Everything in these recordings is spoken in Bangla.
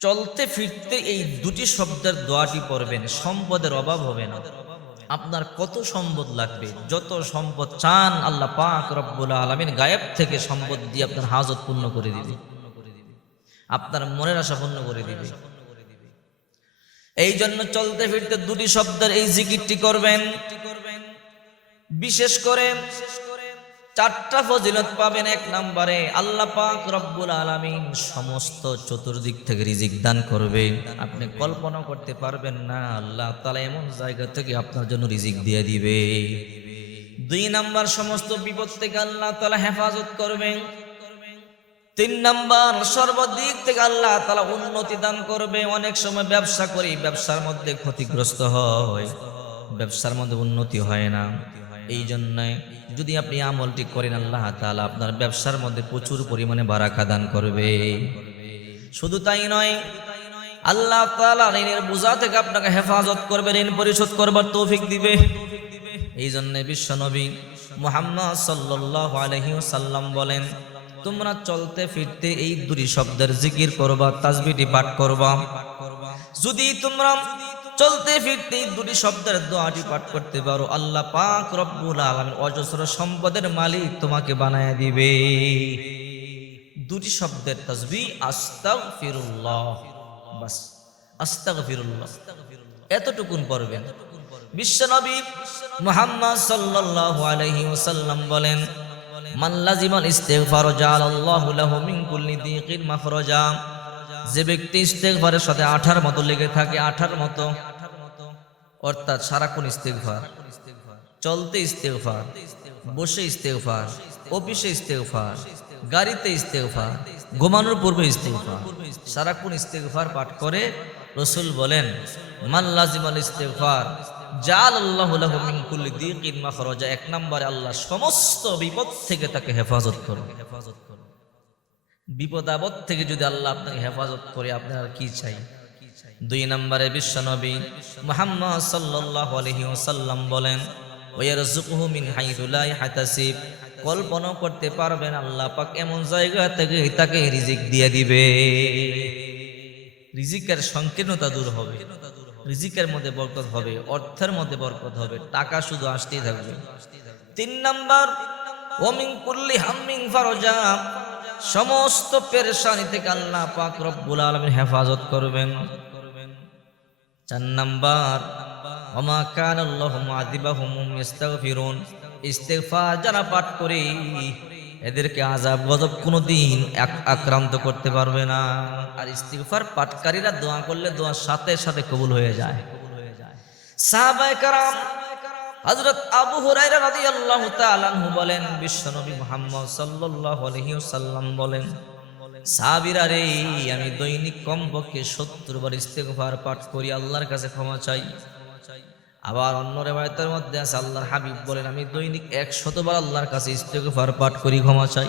চলতে ফিরতে এই দুটি শব্দের দোয়াটি পড়বেন, সম্পদের অভাব হবে না। আপনার কত সম্পদ লাগবে, যত সম্পদ চান আল্লাহ পাক রব্বুল আলামিন গায়েব থেকে সম্পদ দিয়ে আপনার হাজত পূর্ণ করে দিবে, আপনার মনের আশা পূর্ণ করে দিবে। এই জন্য চলতে ফিরতে দুটি শব্দের এই জিকিরটি করবেন। বিশেষ করে চারটা ফজিলত পাবেন। এক নম্বরে আল্লাহ পাক রব্বুল আলামিন সমস্ত চতুর্দিক থেকে রিজিক দান করবে, আপনি কল্পনা করতে পারবেন না। আল্লাহ তাআলা এমন জায়গা থেকে আপনার জন্য রিজিক দিয়ে দিবে। দুই নাম্বার, সমস্ত বিপদ থেকে আল্লাহ তাআলা হেফাজত করবেন। তিন নাম্বার, সর্বদিক থেকে আল্লাহ তাআলা উন্নতি দান করবে। অনেক সময় ব্যবসা করি, ব্যবসার মধ্যে ক্ষতিগ্রস্ত হয়, ব্যবসার মধ্যে উন্নতি হয় না। এই জন্য যদি আপনি আমলটি করেন, আল্লাহ তাআলা আপনার ব্যবসার মধ্যে প্রচুর পরিমাণে বারাকা দান করবে। শুধু তাই নয়, আল্লাহ তাআলা ঋণের বোঝা থেকে আপনাকে হেফাজত করবে, ঋণ পরিশোধ করবার তৌফিক দিবে। এই জন্য বিশ্বনবী মুহাম্মদ সাল্লাল্লাহু আলাইহি ওয়াসাল্লাম বলেন, তোমরা চলতে ফিরতে এই দুটি শব্দের জিকির করবা, তাসবিহটি পাঠ করবা। যদি তোমরা চলতে ফিরতে দুটি শব্দের দোয়াটি পাঠ করতে পারো, আল্লাহ পাক রব্বুল আলামিন অজস্র সম্পদের মালিক তোমাকে বানায় দিবে। দুটি শব্দের তাসবিহ আস্তাগফিরুল্লাহ, বাস আস্তাগফিরুল্লাহ এতটুকুন পড়বেন। বিশ্বনবী মুহাম্মদ সাল্লাল্লাহু আলাইহি ওয়াসাল্লাম বলেন, মান লাজিমাল ইস্তিগফার জাআলাল্লাহু লাহু মিন কুল্লি দিকিন মাখরাজা। যে ব্যক্তি ইস্তেগফারের সাথে আঠার মতো লেগে থাকে, আঠার মতো, অর্থাৎ সারাক্ষণ ইস্তেগফার, চলতে ইস্তেগফার, বসে ইস্তেগফার, অফিসে ইস্তেগফার, গাড়িতে ইস্তেগফার, ঘুমানোর পূর্বে ইস্তেগফার, সারাক্ষণ ইস্তেগফার পাঠ করে, রাসূল বলেন, মান লাজিমাল ইস্তেগফার জাআলাল্লাহু লাহু মিন কুল্লি দিকিন মাখরাজা। এক নম্বরে আল্লাহ সমস্ত বিপদ থেকে তাকে হেফাজত করবে। বিপদ আপদ থেকে যদি আল্লাহ আপনাকে হেফাজত করে, আপনার কি চাই? দুই নম্বরে বিশ্বনবী মুহাম্মদ সাল্লাল্লাহু আলাইহি ওয়াসাল্লাম বলেন, ওয়ারযুকুহু মিন হাইথু লা ইয়াহতাসিব। কল্পনা করতে পারবেন আল্লাহ পাক এমন জায়গা থেকে তাকে রিজিক দিয়ে দিবে। রিজিকের সংকীর্ণতা দূর হবে, রিজিকের মধ্যে বরকত হবে, অর্থের মধ্যে বরকত হবে, টাকা শুধু আসতেই থাকবে। তিন নম্বর, ওয়া মিন কুল্লি হাম্মিন ফারজা। সমস্ত পেরেশানি থেকে আল্লাহ পাক রব্বুল আলামিন হেফাজত করবেন। চার নাম্বার, ওমা কানাল্লাহু মুআযিবাহুম ওয়া ইস্তাগফিরুন। ইস্তিগফার যারা পাঠ করে, এদেরকে আযাব গজব কোনোদিন আক্রান্ত করতে পারবে না। আর ইস্তিগফার পাঠকারীরা দোয়া করলে দোয়ার সাথে সাথে কবুল হয়ে যায়। সাহাবায়ে কেরাম হযরত আবু হুরায়রা রাদিয়াল্লাহু তাআলা আনহু বলেন, বিশ্বনবী মুহাম্মদ সাল্লাল্লাহু আলাইহি ওয়াসাল্লাম বলেন, সাহাবীরা রে, আমি দৈনিক কমপক্ষে 70 বার ইস্তিগফার পাঠ করি, আল্লাহর কাছে ক্ষমা চাই। আবার অন্য riwayতের মধ্যে আছে, আল্লাহর হাবিব বলেন, আমি দৈনিক 100 বার আল্লাহর কাছে ইস্তিগফার পাঠ করি, ক্ষমা চাই।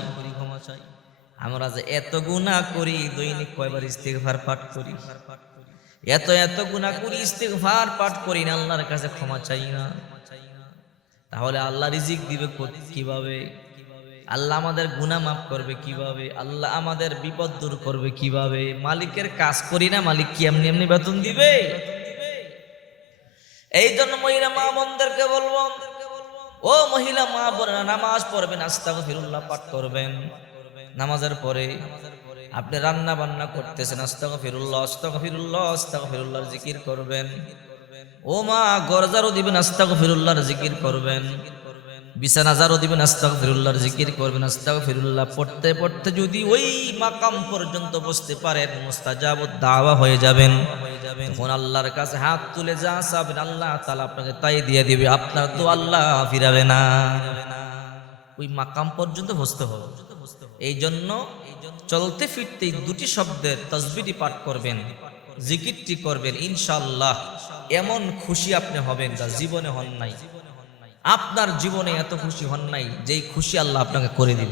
আমরা যে এত গুনাহ করি, দৈনিক কয়বার ইস্তিগফার পাঠ করি? এত গুনাহ করি, ইস্তিগফার পাঠ করি না, আল্লাহর কাছে ক্ষমা চাই না। তাহলে আল্লাহ রিজিক দিবে কিভাবে? আল্লাহ আমাদের গুনাহ মাফ করবে কিভাবে? আল্লাহ আমাদের বিপদ দূর করবে কিভাবে? মালিকের কাজ করি না, মালিক কি এমনি এমনি বেতন দিবে? এই জন্য মহিলা মা বোনদেরকে বলবো, ও মহিলা মা বোনেরা, নামাজ পড়বেন, আস্তাগফিরুল্লাহ পাঠ করবেন। নামাজের পরে আপনি রান্না বান্না করতেছেন, আস্তাগফিরুল্লাহ আস্তাগফিরুল্লাহ আস্তাগফিরুল্লাহর জিকির করবেন। ও মা, গরজারও দিবেন, আস্তাগফিরুল্লাহর জিকির করবেন। বিছানা জারও দিবেন, আস্তাগফিরুল্লাহর জিকির করবেন। আস্তাগফিরুল্লাহ পড়তে পড়তে যদি ওই মাকাম পর্যন্ত বসতে পারেন, মুস্তাজাবুদ দাওয়া হয়ে যাবেন। তখন আল্লাহর কাছে হাত তুলে যা চাবেন, আল্লাহ তাআলা আপনাকে তাই দিয়ে দিবে। আপনার তো আল্লাহ ফিরাবে না, ওই মাকাম পর্যন্ত বসতে হবে। এই জন্য চলতে ফিরতে দুটি শব্দের তাসবিহটি পাঠ করবেন, জিকিরটি করবেন, ইনশাআল্লাহ এমন খুশি আপনি হবেন যা জীবনে হন নাই। আপনার জীবনে এত খুশি হন নাই, যেই খুশি আল্লাহ আপনাকে করে দিবে।